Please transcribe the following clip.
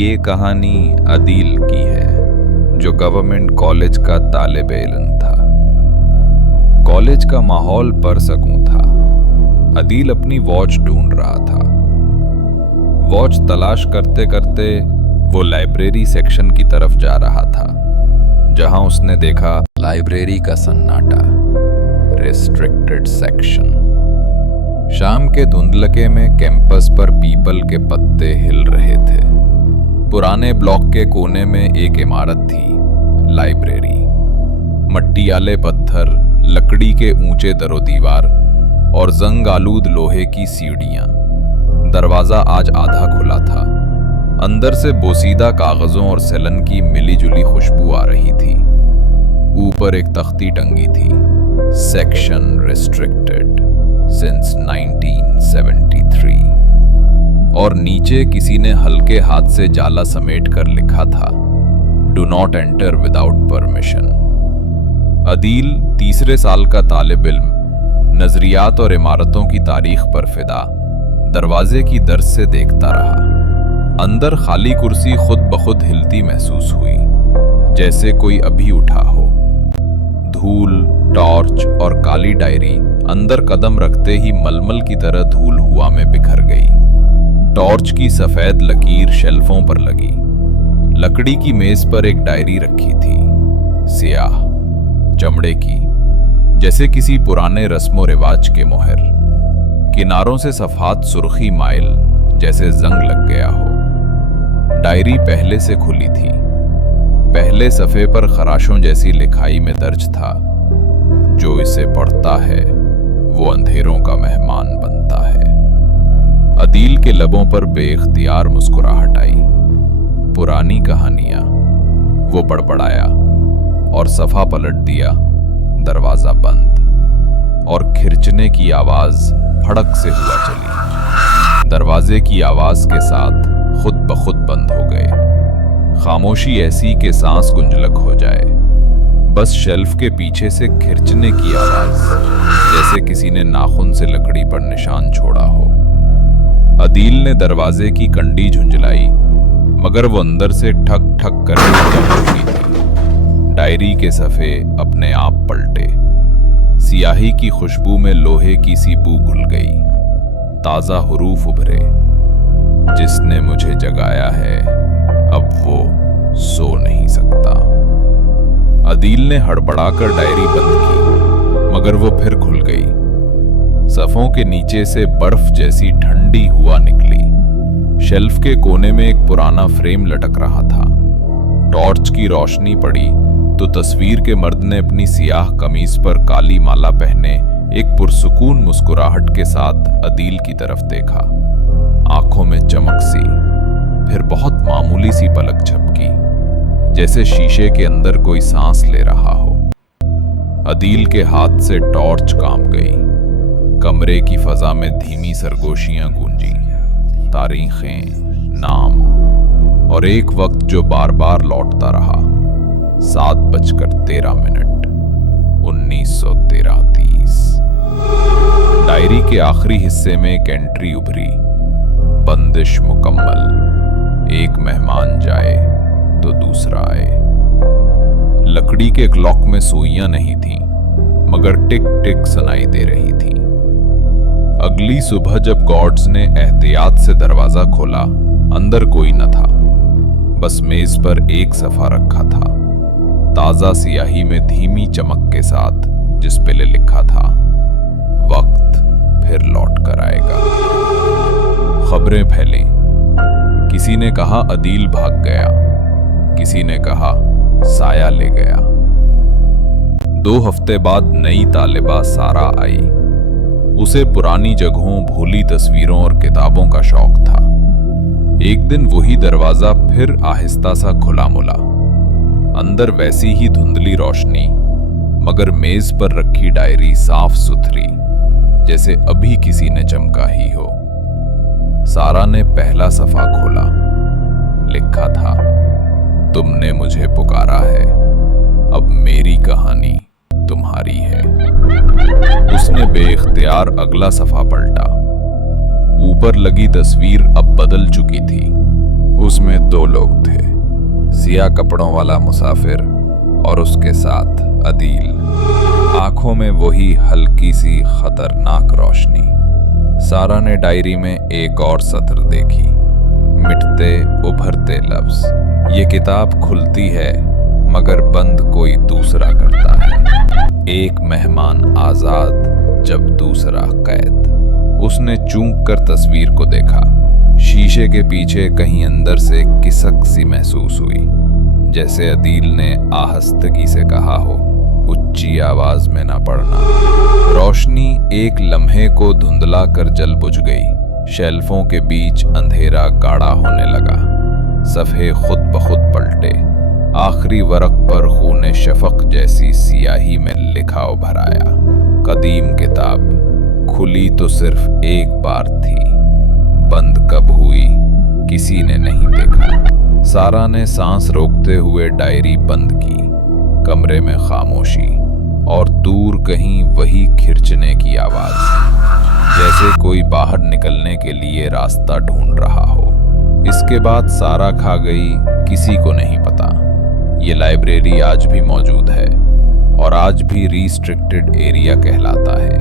ये कहानी अदील की है, जो गवर्नमेंट कॉलेज का तालिब इल्म था। कॉलेज का माहौल परसकूं था। अदील अपनी वॉच ढूंढ रहा था। वॉच तलाश करते करते वो लाइब्रेरी सेक्शन की तरफ जा रहा था, जहां उसने देखा लाइब्रेरी का सन्नाटा, रिस्ट्रिक्टेड सेक्शन। शाम के धुंधलके में कैंपस पर पीपल के पत्ते हिल रहे थे। पुराने ब्लॉक के कोने में एक इमारत थी, लाइब्रेरी। मट्टियाले पत्थर, लकड़ी के ऊंचे दरोदीवार और जंग आलूद लोहे की सीढ़ियां। दरवाजा आज आधा खुला था। अंदर से बोसीदा कागजों और सेलन की मिलीजुली खुशबू आ रही थी। ऊपर एक तख्ती टंगी थी, सेक्शन रिस्ट्रिक्टेड सिंस 1973, और नीचे किसी ने हल्के हाथ से जाला समेट कर लिखा था, do not enter without permission. Adeel, तीसरे साल का तालिब इल्म, नजरियात और इमारतों की तारीख पर फिदा, दरवाजे की दर्ज से देखता रहा। अंदर खाली कुर्सी खुद ब खुद हिलती महसूस हुई, जैसे कोई अभी उठा हो। धूल, टॉर्च और काली डायरी अंदर कदम रखते ही मलमल की तरह धूल हुआ में बिखर गई। टॉर्च की सफेद लकीर शेल्फों पर लगी। लकड़ी की मेज पर एक डायरी रखी थी, सियाह, चमड़े की, जैसे किसी पुराने रस्मो रिवाज के मोहर। किनारों से सफात सुर्खी माइल, जैसे जंग लग गया हो। डायरी पहले से खुली थी। पहले सफ़े पर खराशों जैसी लिखाई में दर्ज था, जो इसे पढ़ता है वो अंधेरों का मेहमान बनता है। अदील के लबों पर बेइख्तियार मुस्कुराहट आई। पुरानी कहानियां, वो बड़बड़ाया और सफा पलट दिया। दरवाजा बंद और खिरचने की आवाज फड़क से हुआ चली। दरवाजे की आवाज के साथ खुद ब खुद बंद हो गए। खामोशी ऐसी कि सांस गुंजलक हो जाए। बस शेल्फ के पीछे से खिरचने की आवाज, जैसे किसी ने नाखून से लकड़ी पर निशान छोड़ा हो। अदील ने दरवाजे की कंडी झुंझलाई, मगर वो अंदर से ठक ठक करके जम उठी थी। डायरी के सफ़े अपने आप पलटे। सियाही की खुशबू में लोहे की सी बू घुल गई। ताज़ा हुरूफ उभरे, जिसने मुझे जगाया है अब वो सो नहीं सकता। अदील ने हड़बड़ाकर डायरी बंद की, मगर वो फिर खुल गई। सफ़ों के नीचे से बर्फ जैसी ठंडी हवा निकली। शेल्फ के कोने में एक पुराना फ्रेम लटक रहा था। टॉर्च की रोशनी पड़ी तो तस्वीर के मर्द ने अपनी सियाह कमीज पर काली माला पहने एक पुरसुकून मुस्कुराहट के साथ अदील की तरफ देखा। आंखों में चमक सी, फिर बहुत मामूली सी पलक झपकी, जैसे शीशे के अंदर कोई सांस ले रहा हो। अदील के हाथ से टॉर्च कांप गई। कमरे की फजा में धीमी सरगोशियां गूंजी। तारीखें, नाम और एक वक्त जो बार बार लौटता रहा। 7:13 1913-30। डायरी के आखिरी हिस्से में एक एंट्री उभरी, बंदिश मुकम्मल। एक मेहमान जाए तो दूसरा आए। लकड़ी के क्लॉक में सुइयां नहीं थीं, मगर टिक टिक सुनाई दे रही थी। अगली सुबह जब गॉर्ड्स ने एहतियात से दरवाजा खोला, अंदर कोई न था। बस मेज पर एक सफ़ा रखा था, ताज़ा सियाही में धीमी चमक के साथ, जिस पे लिखा था, वक्त फिर लौट कर आएगा। खबरें फैलीं। किसी ने कहा अदील भाग गया, किसी ने कहा साया ले गया। 2 हफ्ते बाद नई तालिबा सारा आई। उसे पुरानी जगहों, भूली तस्वीरों और किताबों का शौक था। एक दिन वही दरवाजा फिर आहिस्ता सा खुला मुला। अंदर वैसी ही धुंधली रोशनी, मगर मेज पर रखी डायरी साफ सुथरी, जैसे अभी किसी ने चमका ही हो। सारा ने पहला सफ़ा खोला। लिखा था, तुमने मुझे पुकारा है, अब मेरी कहानी तुम्हारी है। उसने बेइख्तियार अगला सफ़ा पलटा। ऊपर लगी तस्वीर अब बदल चुकी थी। उसमें दो लोग थे, सिया कपड़ों वाला मुसाफिर और उसके साथ अदील। आंखों में वही हल्की सी खतरनाक रोशनी। सारा ने डायरी में एक और सत्र देखी, मिटते उभरते लफ्ज। ये किताब खुलती है मगर बंद कोई दूसरा करता है। एक मेहमान आजाद जब दूसरा कैद। उसने चूक कर तस्वीर को देखा। शीशे के पीछे कहीं अंदर से किसक सी महसूस हुई, जैसे अदील ने आहस्तगी से कहा हो, उच्ची आवाज में ना पढ़ना। रोशनी एक लम्हे को धुंधला कर जल बुझ गई। शेल्फों के बीच अंधेरा गाढ़ा होने लगा। सफ़े खुद ब खुद पलटे। आखिरी वरक पर खूने शफक जैसी सियाही में लिखा उभर आया, कदीम किताब खुली तो सिर्फ एक बार थी, बंद कब हुई किसी ने नहीं देखा। सारा ने सांस रोकते हुए डायरी बंद की। कमरे में खामोशी और दूर कहीं वही खिरचने की आवाज, जैसे कोई बाहर निकलने के लिए रास्ता ढूंढ रहा हो। इसके बाद सारा खा गई, किसी को नहीं पता। ये लाइब्रेरी आज भी मौजूद है और आज भी रिस्ट्रिक्टेड एरिया कहलाता है।